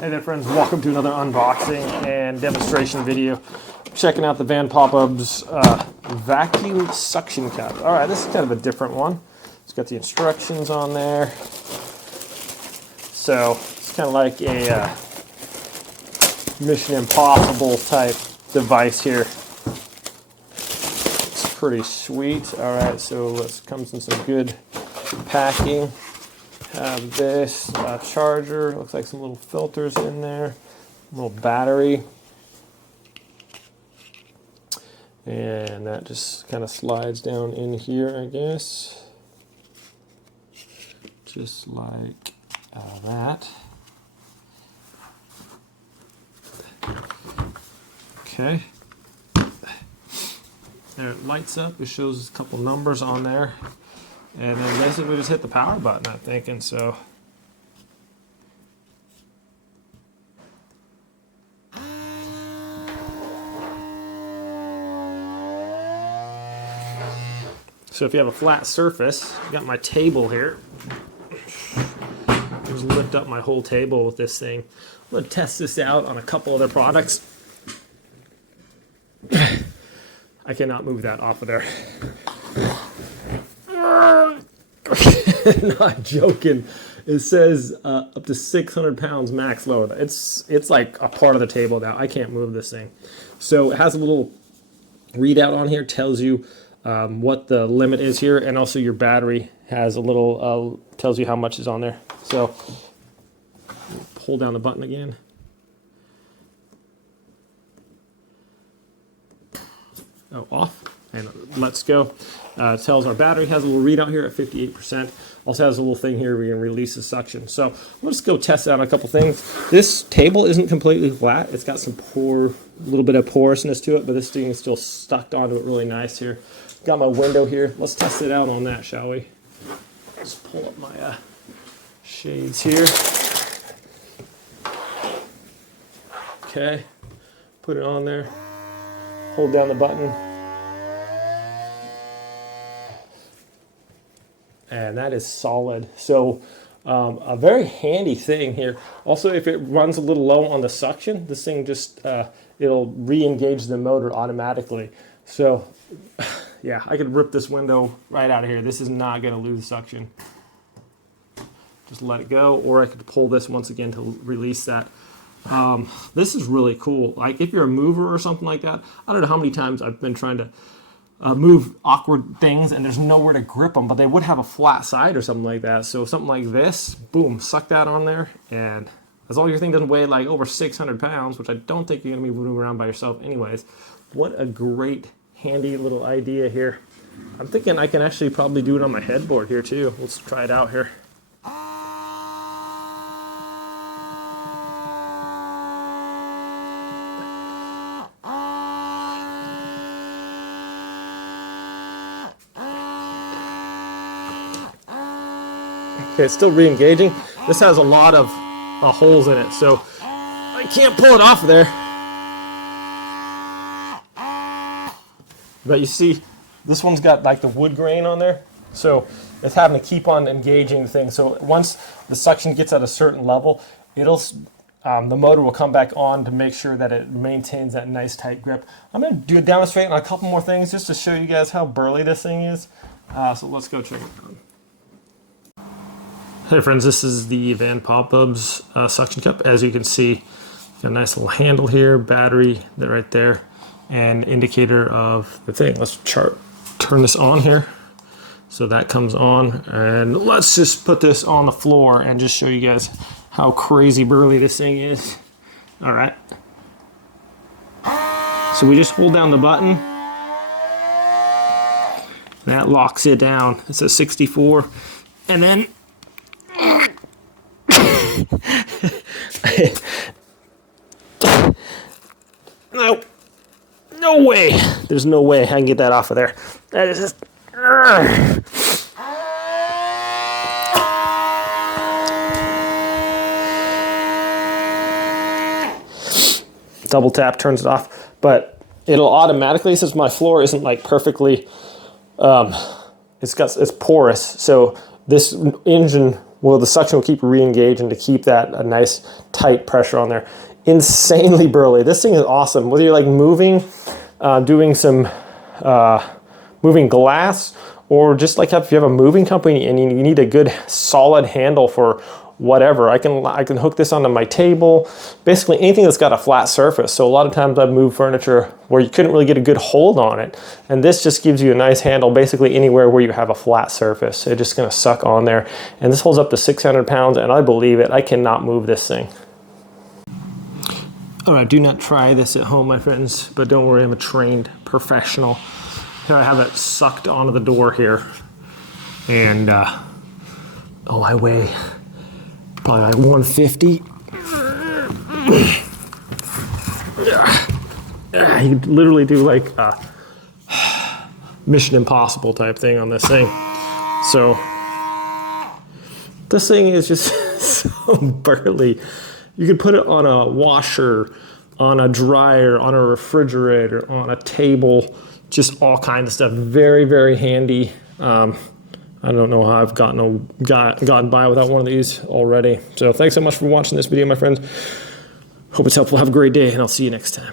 Hey there friends, welcome to another unboxing and demonstration video. Checking out the 𝗲𝗂𝗶𝗆 vacuum suction cup. Alright, this is kind of a different one. It's got the instructions on there. So it's kind of like a Mission Impossible type device here. It's pretty sweet. Alright, so it comes in some good packing. Have this charger, looks like some little filters in there, a little battery, and that just kind of slides down in here, I guess, just like that. Okay, there it lights up, it shows a couple numbers on there. And then basically just hit the power button, I'm thinking, so. So if you have a flat surface, I got my table here. Just lift up my whole table with this thing. I'm gonna test this out on a couple other products. I cannot move that off of there. Not joking. It says up to 600 pounds max load. It's like a part of the table now. I can't move this thing. So it has a little readout on here, tells you what the limit is here, and also your battery has a little tells you how much is on there. So pull down the button again. Oh, off, and let's go. Tells our battery has a little readout here at 58%. Also has a little thing here where you can release the suction. So let's go test out a couple things. This table isn't completely flat. It's got some little bit of porousness to it, but this thing is still stuck onto it really nice here. Got my window here. Let's test it out on that, shall we? Let's pull up my shades here. Okay, put it on there. Hold down the button. And that is solid. So a very handy thing here. Also, if it runs a little low on the suction, this thing just, it'll re-engage the motor automatically. So yeah, I could rip this window right out of here. This is not gonna lose suction. Just let it go, or I could pull this once again to release that. This is really cool. Like if you're a mover or something like that, I don't know how many times I've been trying to move awkward things and there's nowhere to grip them, but they would have a flat side or something like that. So something like this, boom, suck that on there, and as long as your thing doesn't weigh like over 600 pounds, which I don't think you're gonna be moving around by yourself anyways. What a great handy little idea here. I'm thinking I can actually probably do it on my headboard here too. Let's try it out here. Okay, it's still re-engaging. This has a lot of holes in it, so I can't pull it off of there. But you see, this one's got like the wood grain on there, so it's having to keep on engaging the thing. So once the suction gets at a certain level, it'll the motor will come back on to make sure that it maintains that nice tight grip. I'm going to demonstrate on a couple more things just to show you guys how burly this thing is. So let's go check it out. Hey friends, this is the 𝗲𝗂𝗶𝗆 suction cup. As you can see, got a nice little handle here, battery right there, and indicator of the thing. Let's turn this on here. So that comes on, and let's just put this on the floor and just show you guys how crazy burly this thing is. All right. So we just hold down the button. That locks it down. It says 64, and then no way. There's no way I can get that off of there. That is just double tap turns it off, but it'll automatically, since my floor isn't like perfectly it's porous, so this engine the suction will keep re-engaging to keep that a nice tight pressure on there. Insanely burly. This thing is awesome. Whether you're like moving, doing some moving glass, or just like if you have a moving company and you need a good solid handle for whatever, I can hook this onto my table, basically anything that's got a flat surface. So a lot of times I've moved furniture where you couldn't really get a good hold on it, and this just gives you a nice handle basically anywhere where you have a flat surface. It's just gonna suck on there, and this holds up to 600 pounds, and I believe it. I cannot move this thing. All right, do not try this at home, my friends, but don't worry, I'm a trained professional. Here I have it sucked onto the door here, and oh, I weigh probably like 150. You could literally do like a Mission Impossible type thing on this thing. So this thing is just so burly. You could put it on a washer, on a dryer, on a refrigerator, on a table, just all kinds of stuff. Very, very handy. I don't know how I've gotten by without one of these already. So thanks so much for watching this video, my friends. Hope it's helpful. Have a great day, and I'll see you next time.